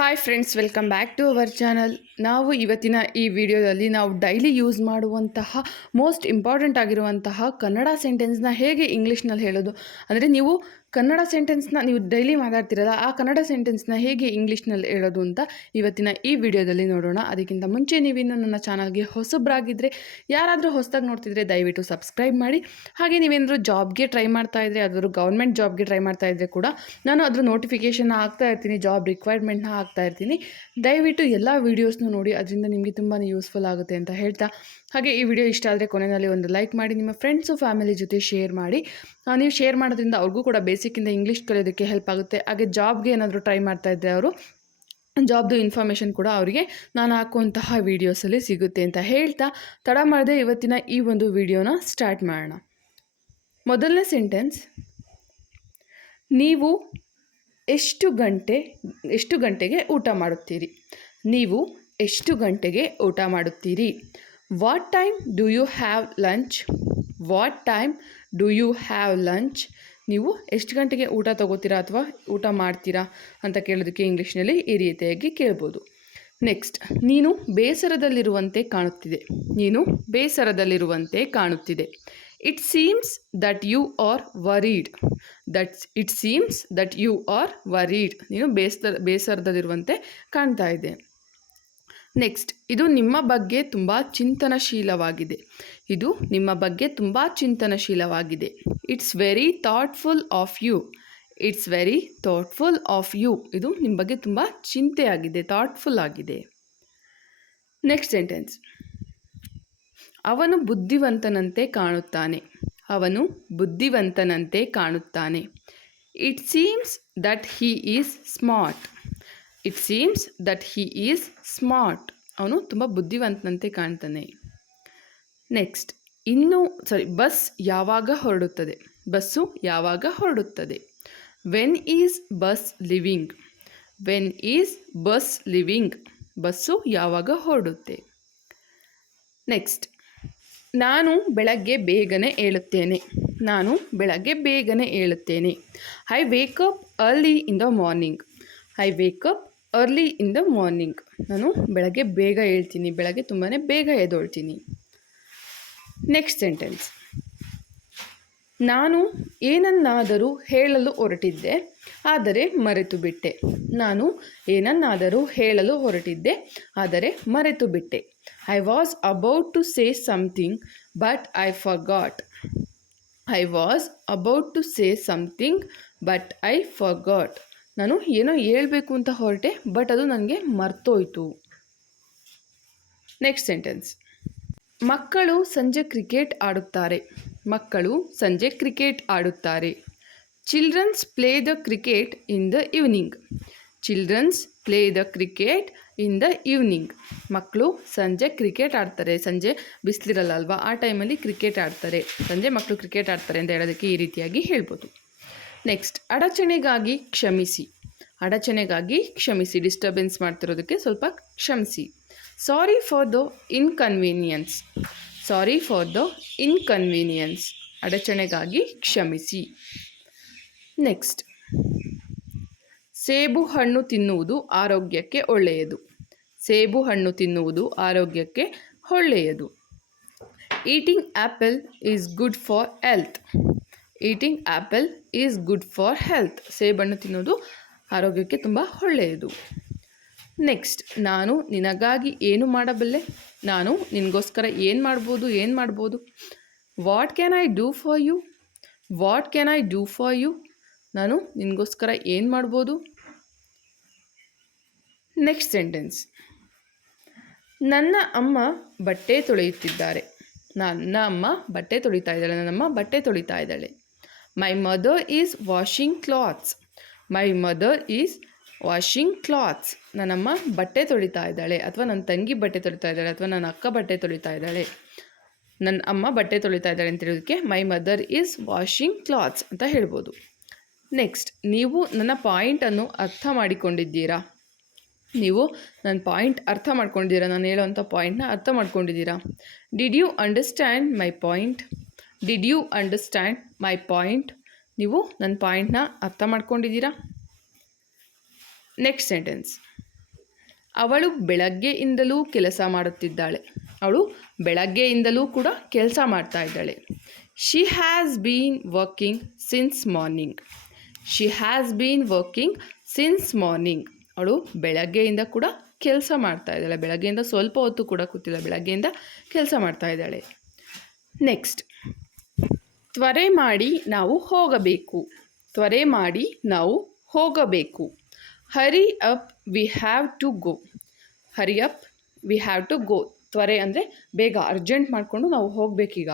Hi friends, welcome back to our channel. ನಾವು ಇವತ್ತಿನ ಈ ವಿಡಿಯೋದಲ್ಲಿ ನಾವು ಡೈಲಿ ಯೂಸ್ ಮಾಡುವಂತಹ ಮೋಸ್ಟ್ ಇಂಪಾರ್ಟೆಂಟ್ ಆಗಿರುವಂತಹ ಕನ್ನಡ ಸೆಂಟೆನ್ಸ್ನ ಹೇಗೆ ಇಂಗ್ಲೀಷ್ನಲ್ಲಿ ಹೇಳೋದು, ಅಂದರೆ ನೀವು ಕನ್ನಡ ಸೆಂಟೆನ್ಸ್ನ ನೀವು ಡೈಲಿ ಮಾತಾಡ್ತಿರಲ್ಲ, ಆ ಕನ್ನಡ ಸೆಂಟೆನ್ಸ್ನ ಹೇಗೆ ಇಂಗ್ಲೀಷ್ನಲ್ಲಿ ಹೇಳೋದು ಅಂತ ಇವತ್ತಿನ ಈ ವಿಡಿಯೋದಲ್ಲಿ ನೋಡೋಣ. ಅದಕ್ಕಿಂತ ಮುಂಚೆ ನೀವಿನ್ನು ನನ್ನ ಚಾನಲ್ಗೆ ಹೊಸಬ್ರಾಗಿದ್ದರೆ, ಯಾರಾದರೂ ಹೊಸದಾಗಿ ನೋಡ್ತಿದ್ರೆ ದಯವಿಟ್ಟು ಸಬ್ಸ್ಕ್ರೈಬ್ ಮಾಡಿ. ಹಾಗೆ ನೀವೇನಾದರೂ ಜಾಬ್ಗೆ ಟ್ರೈ ಮಾಡ್ತಾ ಇದ್ದರೆ, ಅದಾದರೂ ಗೌರ್ಮೆಂಟ್ ಜಾಬ್ಗೆ ಟ್ರೈ ಮಾಡ್ತಾ ಇದ್ದರೆ ಕೂಡ ನಾನು ಅದ್ರ ನೋಟಿಫಿಕೇಷನ್ ಹಾಕ್ತಾ ಇರ್ತೀನಿ, ಜಾಬ್ ರಿಕ್ವೈರ್ಮೆಂಟ್ನ ಹಾಕ್ತಾ ಇರ್ತೀನಿ. ದಯವಿಟ್ಟು ಎಲ್ಲ ವೀಡಿಯೋಸ್ನೂ ನೋಡಿ, ಅದರಿಂದ ನಿಮಗೆ ತುಂಬಾ ಯೂಸ್ಫುಲ್ ಆಗುತ್ತೆ ಅಂತ ಹೇಳ್ತಾ, ಹಾಗೆ ಈ ವಿಡಿಯೋ ಇಷ್ಟ ಆದರೆ ಕೊನೆಯಲ್ಲಿ ಒಂದು ಲೈಕ್ ಮಾಡಿ, ನಿಮ್ಮ ಫ್ರೆಂಡ್ಸು ಫ್ಯಾಮಿಲಿ ಜೊತೆ ಶೇರ್ ಮಾಡಿ. ನೀವು ಶೇರ್ ಮಾಡೋದ್ರಿಂದ ಅವ್ರಿಗೂ ಕೂಡ ಬೇಸಿಕ್ಕಿಂದ ಇಂಗ್ಲೀಷ್ ಕಲಿಯೋದಕ್ಕೆ ಹೆಲ್ಪ್ ಆಗುತ್ತೆ. ಹಾಗೆ ಜಾಬ್ಗೆ ಏನಾದರೂ ಟ್ರೈ ಮಾಡ್ತಾ ಇದ್ದರೆ ಅವರು ಜಾಬ್ದು ಇನ್ಫಾರ್ಮೇಷನ್ ಕೂಡ ಅವರಿಗೆ ನಾನು ಹಾಕುವಂತಹ ವೀಡಿಯೋಸಲ್ಲಿ ಸಿಗುತ್ತೆ ಅಂತ ಹೇಳ್ತಾ, ತಡ ಮಾಡದೆ ಇವತ್ತಿನ ಈ ಒಂದು ವಿಡಿಯೋನ ಸ್ಟಾರ್ಟ್ ಮಾಡೋಣ. ಮೊದಲನೇ ಸೆಂಟೆನ್ಸ್, ನೀವು ಎಷ್ಟು ಗಂಟೆಗೆ ಊಟ ಮಾಡುತ್ತೀರಿ? ನೀವು ಎಷ್ಟು ಗಂಟೆಗೆ ಊಟ ಮಾಡುತ್ತೀರಿ? What time do you have lunch? What time do you have lunch? ನೀವು ಎಷ್ಟು ಗಂಟೆಗೆ ಊಟ ತಗೋತೀರಾ ಅಥವಾ ಊಟ ಮಾಡ್ತೀರಾ ಅಂತ ಕೇಳೋದಕ್ಕೆ ಇಂಗ್ಲೀಷ್ನಲ್ಲಿ ಈ ರೀತಿಯಾಗಿ ಕೇಳ್ಬೋದು. ನೆಕ್ಸ್ಟ್, ನೀನು ಬೇಸರದಲ್ಲಿರುವಂತೆ ಕಾಣುತ್ತಿದೆ. ನೀನು ಬೇಸರದಲ್ಲಿರುವಂತೆ ಕಾಣುತ್ತಿದೆ. It seems that you are worried. It seems that you are worried. ನೀನು ಬೇಸರದಲ್ಲಿರುವಂತೆ ಕಾಣ್ತಾ ಇದೆ. ನೆಕ್ಸ್ಟ್, ಇದು ನಿಮ್ಮ ಬಗ್ಗೆ ತುಂಬ ಚಿಂತನಶೀಲವಾಗಿದೆ. ಇದು ನಿಮ್ಮ ಬಗ್ಗೆ ತುಂಬ ಚಿಂತನಶೀಲವಾಗಿದೆ. It's very thoughtful of you. It's very thoughtful of you. ಇದು ನಿಮ್ಮ ಬಗ್ಗೆ ತುಂಬ ಚಿಂತೆಯಾಗಿದೆ, ಥಾಟ್ಫುಲ್ ಆಗಿದೆ. ನೆಕ್ಸ್ಟ್ ಸೆಂಟೆನ್ಸ್, ಅವನು ಬುದ್ಧಿವಂತನಂತೆ ಕಾಣುತ್ತಾನೆ. ಅವನು ಬುದ್ಧಿವಂತನಂತೆ ಕಾಣುತ್ತಾನೆ. It seems that he is smart. It seems that he is smart. ಅವನು ತುಂಬ ಬುದ್ಧಿವಂತನಂತೆ ಕಾಣ್ತಾನೆ. ನೆಕ್ಸ್ಟ್, ಬಸ್ ಯಾವಾಗ ಹೊರಡುತ್ತದೆ? ಬಸ್ಸು ಯಾವಾಗ ಹೊರಡುತ್ತದೆ? When is bus living? When is bus living? Bus ಯಾವಾಗ ಹೊರಡುತ್ತೆ? ನೆಕ್ಸ್ಟ್, ನಾನು ಬೆಳಗ್ಗೆ ಬೇಗನೆ ಏಳುತ್ತೇನೆ. ನಾನು ಬೆಳಗ್ಗೆ ಬೇಗನೆ ಏಳುತ್ತೇನೆ. I wake up early in the morning. I wake up early in the morning. ನಾನು ಬೆಳಗ್ಗೆ ಬೇಗ ಏಳ್ತೀನಿ, ಬೆಳಗ್ಗೆ ತುಂಬಾ ಬೇಗ ಎದ್ದೇಳ್ತೀನಿ. ನೆಕ್ಸ್ಟ್ ಸೆಂಟೆನ್ಸ್, ನಾನು ಏನನ್ನಾದರೂ ಹೇಳಲು ಹೊರಟಿದ್ದೆ, ಆದರೆ ಮರೆತು ಬಿಟ್ಟೆ. ನಾನು ಏನನ್ನಾದರೂ ಹೇಳಲು ಹೊರಟಿದ್ದೆ, ಆದರೆ ಮರೆತು ಬಿಟ್ಟೆ. I was about to say something but I forgot. I was about to say something but I forgot. ನಾನು ಏನೋ ಹೇಳಬೇಕು ಅಂತ ಹೊರಟೆ, ಬಟ್ ಅದು ನನಗೆ ಮರ್ತೋಯ್ತು. ನೆಕ್ಸ್ಟ್ ಸೆಂಟೆನ್ಸ್, ಮಕ್ಕಳು ಸಂಜೆ ಕ್ರಿಕೆಟ್ ಆಡುತ್ತಾರೆ. ಮಕ್ಕಳು ಸಂಜೆ ಕ್ರಿಕೆಟ್ ಆಡುತ್ತಾರೆ. Childrens play the cricket in the evening. Childrens play the cricket in the evening. ಮಕ್ಕಳು ಸಂಜೆ ಕ್ರಿಕೆಟ್ ಆಡ್ತಾರೆ. ಸಂಜೆ ಬಿಸಿಲಿರಲ್ಲ ಅಲ್ವಾ, ಆ ಟೈಮಲ್ಲಿ ಕ್ರಿಕೆಟ್ ಆಡ್ತಾರೆ. ಸಂಜೆ ಮಕ್ಕಳು ಕ್ರಿಕೆಟ್ ಆಡ್ತಾರೆ ಅಂತ ಹೇಳೋದಕ್ಕೆ ಈ ರೀತಿಯಾಗಿ ಹೇಳ್ಬೋದು. ನೆಕ್ಸ್ಟ್, ಅಡಚಣೆಗಾಗಿ ಕ್ಷಮಿಸಿ. ಅಡಚಣೆಗಾಗಿ ಕ್ಷಮಿಸಿ. ಡಿಸ್ಟರ್ಬೆನ್ಸ್ ಮಾಡ್ತಿರೋದಕ್ಕೆ ಸ್ವಲ್ಪ ಕ್ಷಮಿಸಿ. Sorry for the inconvenience. Sorry for the inconvenience. ಅಡಚಣೆಗಾಗಿ ಕ್ಷಮಿಸಿ. ನೆಕ್ಸ್ಟ್, ಸೇಬು ಹಣ್ಣು ತಿನ್ನುವುದು ಆರೋಗ್ಯಕ್ಕೆ ಒಳ್ಳೆಯದು. ಸೇಬು ಹಣ್ಣು ತಿನ್ನುವುದು ಆರೋಗ್ಯಕ್ಕೆ ಒಳ್ಳೆಯದು. Eating apple is good for health. Eating apple is good for health. ಸೇಬಣ್ಣು ತಿನ್ನೋದು ಆರೋಗ್ಯಕ್ಕೆ ತುಂಬ ಒಳ್ಳೆಯದು. ನೆಕ್ಸ್ಟ್, ನಾನು ನಿನಗಾಗಿ ಏನು ಮಾಡಬಲ್ಲೆ? ನಾನು ನಿನಗೋಸ್ಕರ ಏನು ಮಾಡ್ಬೋದು? What can I do for you? What can I do for you? ನಾನು ನಿನಗೋಸ್ಕರ ಏನು ಮಾಡ್ಬೋದು? ನೆಕ್ಸ್ಟ್ ಸೆಂಟೆನ್ಸ್, ನನ್ನ ಅಮ್ಮ ಬಟ್ಟೆ ತೊಳೆಯುತ್ತಿದ್ದಾರೆ. ನನ್ನ ಅಮ್ಮ ಬಟ್ಟೆ ತೊಳಿತಾ ಇದ್ದಾಳೆ. ನನ್ನಮ್ಮ ಬಟ್ಟೆ ತೊಳಿತಾ ಇದ್ದಾಳೆ. My mother is washing clothes. My mother is washing clothes. ನನ್ನಮ್ಮ ಬಟ್ಟೆ ತೊಳಿತಾ ಇದ್ದಾಳೆ, ಅಥವಾ ನನ್ನ ತಂಗಿ ಬಟ್ಟೆ ತೊಳಿತಾ ಇದ್ದಾಳೆ, ಅಥವಾ ನನ್ನ ಅಕ್ಕ ಬಟ್ಟೆ ತೊಳಿತಾ ಇದ್ದಾಳೆ. ನನ್ನ ಅಮ್ಮ ಬಟ್ಟೆ ತೊಳಿತಾ ಇದ್ದಾಳೆ ಅಂತ ಹೇಳೋದಕ್ಕೆ my mother is washing clothes ಅಂತ ಹೇಳ್ಬೋದು. ನೆಕ್ಸ್ಟ್, ನೀವು ನನ್ನ ಪಾಯಿಂಟನ್ನು ಅರ್ಥ ಮಾಡಿಕೊಂಡಿದ್ದೀರಾ. ನೀವು ನನ್ನ ಪಾಯಿಂಟ್ ಅರ್ಥ ಮಾಡ್ಕೊಂಡಿದ್ದೀರಾ. ನಾನು ಹೇಳೋವಂಥ ಪಾಯಿಂಟ್ನ ಅರ್ಥ ಮಾಡ್ಕೊಂಡಿದ್ದೀರಾ. Did you understand my point? Did you understand my point? ನೀವು ನನ್ನ ಪಾಯಿಂಟ್ನ ಅರ್ಥ ಮಾಡ್ಕೊಂಡಿದ್ದೀರಾ. ನೆಕ್ಸ್ಟ್ ಸೆಂಟೆನ್ಸ್, ಅವಳು ಬೆಳಗ್ಗೆಯಿಂದಲೂ ಕೆಲಸ ಮಾಡುತ್ತಿದ್ದಾಳೆ. ಅವಳು ಬೆಳಗ್ಗೆಯಿಂದಲೂ ಕೂಡ ಕೆಲಸ ಮಾಡ್ತಾ ಇದ್ದಾಳೆ. She has been working since morning. She has been working since morning. ಅವಳು ಬೆಳಗ್ಗೆಯಿಂದ ಕೂಡ ಕೆಲಸ ಮಾಡ್ತಾ ಇದ್ದಾಳೆ. ಬೆಳಗ್ಗೆಯಿಂದ ಸ್ವಲ್ಪ ಹೊತ್ತು ಕೂಡ ಕೂತಿಲ್ಲ, ಬೆಳಗ್ಗೆಯಿಂದ ಕೆಲಸ ಮಾಡ್ತಾ ಇದ್ದಾಳೆ. ನೆಕ್ಸ್ಟ್, ತ್ವರೆ ಮಾಡಿ ನಾವು ಹೋಗಬೇಕು. ತ್ವರೆ ಮಾಡಿ ನಾವು ಹೋಗಬೇಕು. Hurry up we have to go. Hurry up we have to go. ತ್ವರೆ ಅಂದರೆ ಬೇಗ, ಅರ್ಜೆಂಟ್ ಮಾಡಿಕೊಂಡು ನಾವು ಹೋಗಬೇಕೀಗ.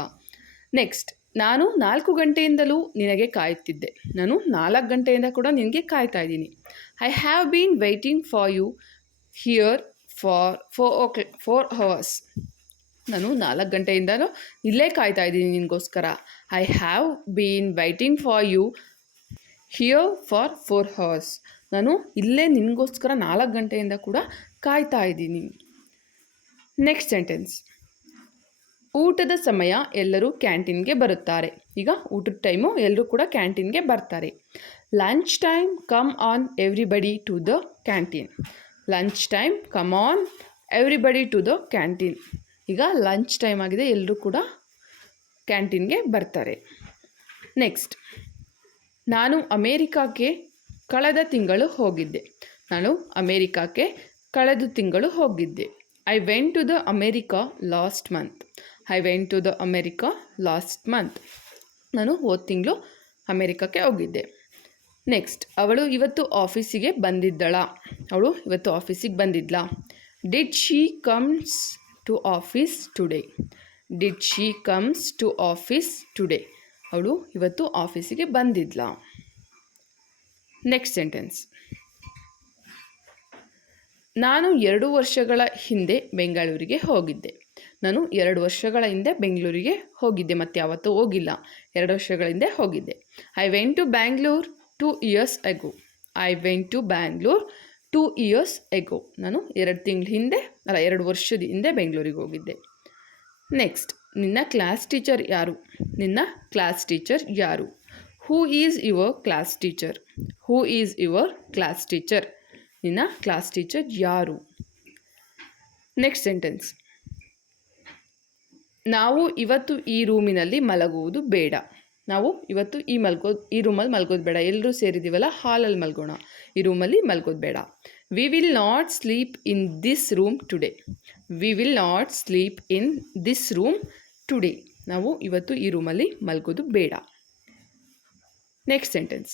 ನೆಕ್ಸ್ಟ್, ನಾನು 4 ಗಂಟೆಯಿಂದಲೂ ನಿನಗೆ ಕಾಯುತ್ತಿದ್ದೆ. ನಾನು 4 ಗಂಟೆಯಿಂದ ಕೂಡ ನಿನಗೆ ಕಾಯ್ತಾ ಇದ್ದೀನಿ. I have been waiting for you here for 4 hours. ನಾನು 4 ಗಂಟೆಯಿಂದಲೂ ಇಲ್ಲೇ ಕಾಯ್ತಾ ಇದ್ದೀನಿ ನಿನಗೋಸ್ಕರ. I have been waiting for you here for 4 hours. ನಾನು ಇಲ್ಲೇ ನಿನಗೋಸ್ಕರ 4 ಗಂಟೆಯಿಂದ ಕೂಡ ಕಾಯ್ತಾ ಇದ್ದೀನಿ. ನೆಕ್ಸ್ಟ್ ಸೆಂಟೆನ್ಸ್, ಊಟದ ಸಮಯ ಎಲ್ಲರೂ ಕ್ಯಾಂಟೀನ್ಗೆ ಬರುತ್ತಾರೆ. ಈಗ ಊಟದ ಟೈಮು ಎಲ್ಲರೂ ಕೂಡ ಕ್ಯಾಂಟೀನ್ಗೆ ಬರ್ತಾರೆ. Lunch time come on everybody to the canteen. Lunch time come on everybody to the canteen. ಈಗ ಲಂಚ್ ಟೈಮ್ ಆಗಿದೆ, ಎಲ್ಲರೂ ಕೂಡ ಕ್ಯಾಂಟೀನ್ಗೆ ಬರ್ತಾರೆ. ನೆಕ್ಸ್ಟ್, ನಾನು ಅಮೇರಿಕಾಕ್ಕೆ ಕಳೆದ ತಿಂಗಳು ಹೋಗಿದ್ದೆ. ನಾನು ಅಮೇರಿಕಾಕ್ಕೆ ಕಳೆದ ತಿಂಗಳು ಹೋಗಿದ್ದೆ. I went to the America last month. I went to the America last month. ನಾನು ಹೋದ ತಿಂಗಳು ಅಮೇರಿಕಕ್ಕೆ ಹೋಗಿದ್ದೆ. ನೆಕ್ಸ್ಟ್, ಅವಳು ಇವತ್ತು ಆಫೀಸಿಗೆ ಬಂದಿದ್ದಳಾ. ಅವಳು ಇವತ್ತು ಆಫೀಸಿಗೆ ಬಂದಿದ್ಲಾ. Did she comes to office today. Did she comes to office today. ಅವಳು ಇವತ್ತು ಆಫೀಸಿಗೆ ಬಂದಿದ್ಲಾ. ನೆಕ್ಸ್ಟ್ ಸೆಂಟೆನ್ಸ್, ನಾನು 2 ವರ್ಷಗಳ ಹಿಂದೆ ಬೆಂಗಳೂರಿಗೆ ಹೋಗಿದ್ದೆ. ನಾನು 2 ವರ್ಷಗಳ ಹಿಂದೆ ಬೆಂಗಳೂರಿಗೆ ಹೋಗಿದ್ದೆ, ಮತ್ತು ಯಾವತ್ತೂ ಹೋಗಿಲ್ಲ. 2 ವರ್ಷಗಳ ಹಿಂದೆ ಹೋಗಿದ್ದೆ. I went to Bangalore 2 years ago. I went to Bangalore 2 years ago. ನಾನು 2 ವರ್ಷದ ಹಿಂದೆ ಬೆಂಗಳೂರಿಗೆ ಹೋಗಿದ್ದೆ. ನೆಕ್ಸ್ಟ್, ನಿನ್ನ ಕ್ಲಾಸ್ ಟೀಚರ್ ಯಾರು. ನಿನ್ನ ಕ್ಲಾಸ್ ಟೀಚರ್ ಯಾರು. Who is your class teacher. Who is your class teacher. ನಿನ್ನ ಕ್ಲಾಸ್ ಟೀಚರ್ ಯಾರು. ನೆಕ್ಸ್ಟ್ ಸೆಂಟೆನ್ಸ್, ನಾವು ಇವತ್ತು ಈ ರೂಮಿನಲ್ಲಿ ಮಲಗುವುದು ಬೇಡ. ನಾವು ಇವತ್ತು ಈ ರೂಮಲ್ಲಿ ಮಲಗೋದು ಬೇಡ. ಎಲ್ಲರೂ ಸೇರಿದ್ದೀವಲ್ಲ, ಹಾಲಲ್ಲಿ ಮಲಗೋಣ. ಈ ರೂಮಲ್ಲಿ ಮಲಗೋದು ಬೇಡ. We will not sleep in this room today. We will not sleep in this room today. ನಾವು ಇವತ್ತು ಈ ರೂಮಲ್ಲಿ ಮಲಗೋದು ಬೇಡ. ನೆಕ್ಸ್ಟ್ ಸೆಂಟೆನ್ಸ್,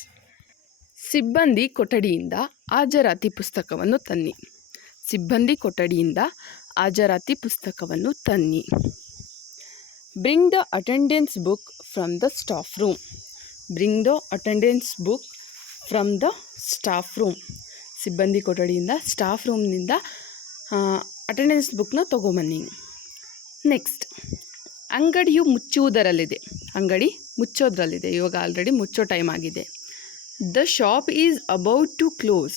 ಸಿಬ್ಬಂದಿ ಕೊಠಡಿಯಿಂದ ಹಾಜರಾತಿ ಪುಸ್ತಕವನ್ನು ತನ್ನಿ. ಸಿಬ್ಬಂದಿ ಕೊಠಡಿಯಿಂದ ಹಾಜರಾತಿ ಪುಸ್ತಕವನ್ನು ತನ್ನಿ. Bring the attendance book from the staff room. Bring the attendance book from the staff room. ಸಿಬ್ಬಂದಿ ಕೊಠಡಿಯಿಂದ, ಸ್ಟಾಫ್ ರೂಮ್ನಿಂದ ಅಟೆಂಡೆನ್ಸ್ ಬುಕ್ನ ತೊಗೊಂಬನ್ನಿ. ನೆಕ್ಸ್ಟ್, ಅಂಗಡಿಯು ಮುಚ್ಚುವುದರಲ್ಲಿದೆ. ಅಂಗಡಿ ಮುಚ್ಚೋದ್ರಲ್ಲಿದೆ. ಇವಾಗ ಆಲ್ರೆಡಿ ಮುಚ್ಚೋ ಟೈಮ್ ಆಗಿದೆ. The shop is about to close.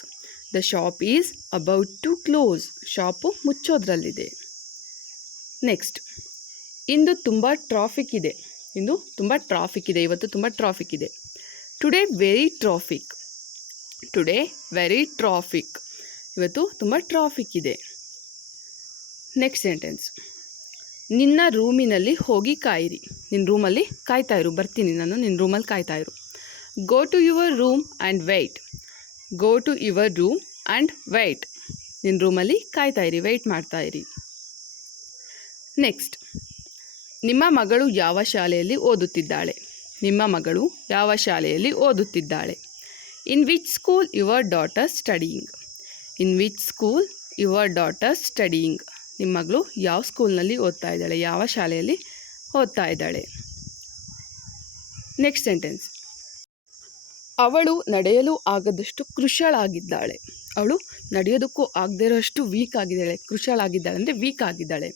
The shop is about to close. Shop ಮುಚ್ಚೋದ್ರಲ್ಲಿದೆ. Next, ಇಂದು ತುಂಬ ಟ್ರಾಫಿಕ್ ಇದೆ. ಇಂದು ತುಂಬ ಟ್ರಾಫಿಕ್ ಇದೆ. ಇವತ್ತು ತುಂಬ ಟ್ರಾಫಿಕ್ ಇದೆ. Today very traffic. Today very traffic. ಇವತ್ತು ತುಂಬ ಟ್ರಾಫಿಕ್ ಇದೆ. ನೆಕ್ಸ್ಟ್ ಸೆಂಟೆನ್ಸ್, ನಿನ್ನ ರೂಮಿನಲ್ಲಿ ಹೋಗಿ ಕಾಯಿರಿ. ನಿನ್ನ ರೂಮಲ್ಲಿ ಕಾಯ್ತಾ ಇರು. ಬರ್ತೀನಿ ನಾನು, ನಿನ್ನ ರೂಮಲ್ಲಿ ಕಾಯ್ತಾ ಇರು. Go to your room and wait. Go to your room and wait. ನಿನ್ನ ರೂಮಲ್ಲಿ ಕಾಯ್ತಾ ಇರಿ, ವೆಯ್ಟ್ ಮಾಡ್ತಾ ಇರಿ. ನೆಕ್ಸ್ಟ್, ನಿಮ್ಮ ಮಗಳು ಯಾವ ಶಾಲೆಯಲ್ಲಿ ಓದುತ್ತಿದ್ದಾಳೆ. ನಿಮ್ಮ ಮಗಳು ಯಾವ ಶಾಲೆಯಲ್ಲಿ ಓದುತ್ತಿದ್ದಾಳೆ. In which school your daughter studying. In which school your daughter studying. ನಿಮ್ಮ ಮಗಳು ಯಾವ ಸ್ಕೂಲ್ನಲ್ಲಿ ಓದ್ತಾ ಇದ್ದಾಳೆ, ಯಾವ ಶಾಲೆಯಲ್ಲಿ ಓದ್ತಾ ಇದ್ದಾಳೆ. ನೆಕ್ಸ್ಟ್ ಸೆಂಟೆನ್ಸ್, ಅವಳು ನಡೆಯಲು ಆಗದಷ್ಟು ಕೃಶಳಾಗಿದ್ದಾಳೆ. ಅವಳು ನಡೆಯೋದಕ್ಕೂ ಆಗದೇ ಇರೋಷ್ಟು ವೀಕ್ ಆಗಿದ್ದಾಳೆ. ಕೃಶಳಾಗಿದ್ದಾಳೆ ಅಂದರೆ ವೀಕ್ ಆಗಿದ್ದಾಳೆ.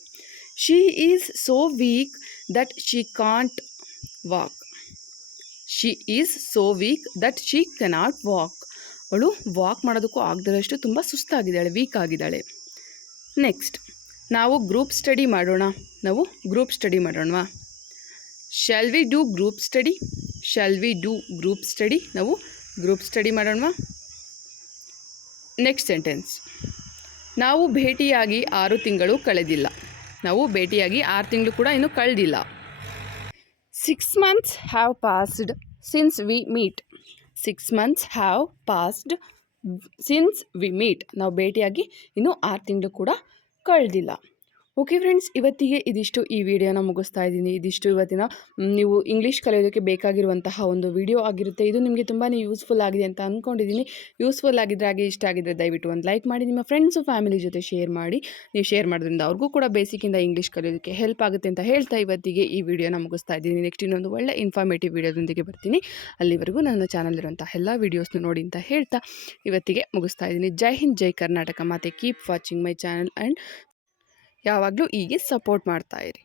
She is so weak that she can't walk. She is so weak that she cannot walk. ಅವಳು ವಾಕ್ ಮಾಡೋದಕ್ಕೂ ಆಗದಿರೋಷ್ಟು ತುಂಬ ಸುಸ್ತಾಗಿದ್ದಾಳೆ, ವೀಕ್ ಆಗಿದ್ದಾಳೆ. ನೆಕ್ಸ್ಟ್, ನಾವು ಗ್ರೂಪ್ ಸ್ಟಡಿ ಮಾಡೋಣ. ನಾವು ಗ್ರೂಪ್ ಸ್ಟಡಿ ಮಾಡೋಣವಾ. Shall we do group study. Shall we do group study. ನಾವು ಗ್ರೂಪ್ ಸ್ಟಡಿ ಮಾಡೋಣವಾ. ನೆಕ್ಸ್ಟ್ ಸೆಂಟೆನ್ಸ್, ನಾವು ಭೇಟಿಯಾಗಿ 6 ತಿಂಗಳು ಕಳೆದಿಲ್ಲ. ನಾವು ಭೇಟಿಯಾಗಿ 6 ತಿಂಗಳು ಕೂಡ ಇನ್ನೂ ಕಳೆದಿಲ್ಲ. 6 months have passed since we meet. 6 months have passed since we meet. ನಾವು ಭೇಟಿಯಾಗಿ ಇನ್ನೂ 6 ತಿಂಗಳು ಕೂಡ ಕಳೆದಿಲ್ಲ. ಓಕೆ ಫ್ರೆಂಡ್ಸ್, ಇವತ್ತಿಗೆ ಇದಿಷ್ಟು ಈ ವಿಡಿಯೋನ ಮುಗಿಸ್ತಾ ಇದ್ದೀನಿ. ಇದಿಷ್ಟು ಇವತ್ತಿನ ನೀವು ಇಂಗ್ಲೀಷ್ ಕಲಿಯೋದಕ್ಕೆ ಬೇಕಾಗಿರುವಂತಹ ಒಂದು ವಿಡಿಯೋ ಆಗಿರುತ್ತೆ. ಇದು ನಿಮಗೆ ತುಂಬಾ ಯೂಸ್ಫುಲ್ ಆಗಿದೆ ಅಂತ ಅಂದ್ಕೊಂಡಿದ್ದೀನಿ. ಯೂಸ್ಫುಲ್ ಆಗಿದ್ದರೆ ಹಾಗೆ ಇಷ್ಟ ಆಗಿದ್ದರೆ ದಯವಿಟ್ಟು ಒಂದು ಲೈಕ್ ಮಾಡಿ, ನಿಮ್ಮ ಫ್ರೆಂಡ್ಸು ಫ್ಯಾಮಿಲಿ ಜೊತೆ ಶೇರ್ ಮಾಡಿ. ನೀವು ಶೇರ್ ಮಾಡೋದ್ರಿಂದ ಅವ್ರಿಗೂ ಕೂಡ ಬೇಸಿಕ್ಕಿಂದ ಇಂಗ್ಲೀಷ್ ಕಲಿಯೋದಕ್ಕೆ ಹೆಲ್ಪ್ ಆಗುತ್ತೆ ಅಂತ ಹೇಳ್ತಾ ಇವತ್ತಿಗೆ ಈ ವಿಡಿಯೋನ ಮುಗಿಸ್ತಾ ಇದ್ದೀನಿ. ನೆಕ್ಸ್ಟ್ ಇನ್ನೊಂದು ಒಳ್ಳೆ ಇನ್ಫಾರ್ಮೇಟಿವ್ ವಿಡಿಯೋದೊಂದಿಗೆ ಬರ್ತೀನಿ. ಅಲ್ಲಿವರೆಗೂ ನನ್ನ ಚಾನಲಿರುವಂಥ ಎಲ್ಲ ವೀಡಿಯೋಸ್ನ ನೋಡಿ ಅಂತ ಹೇಳ್ತಾ ಇವತ್ತಿಗೆ ಮುಗಿಸ್ತಾ ಇದ್ದೀನಿ. ಜೈ ಹಿಂದ್, ಜೈ ಕರ್ನಾಟಕ ಮಾತೆ. Keep watching my channel and ಯಾವಾಗಲೂ ಹೀಗೆ ಸಪೋರ್ಟ್ ಮಾಡ್ತಾಯಿರಿ.